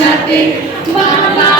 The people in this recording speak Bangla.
নাতে বাংলা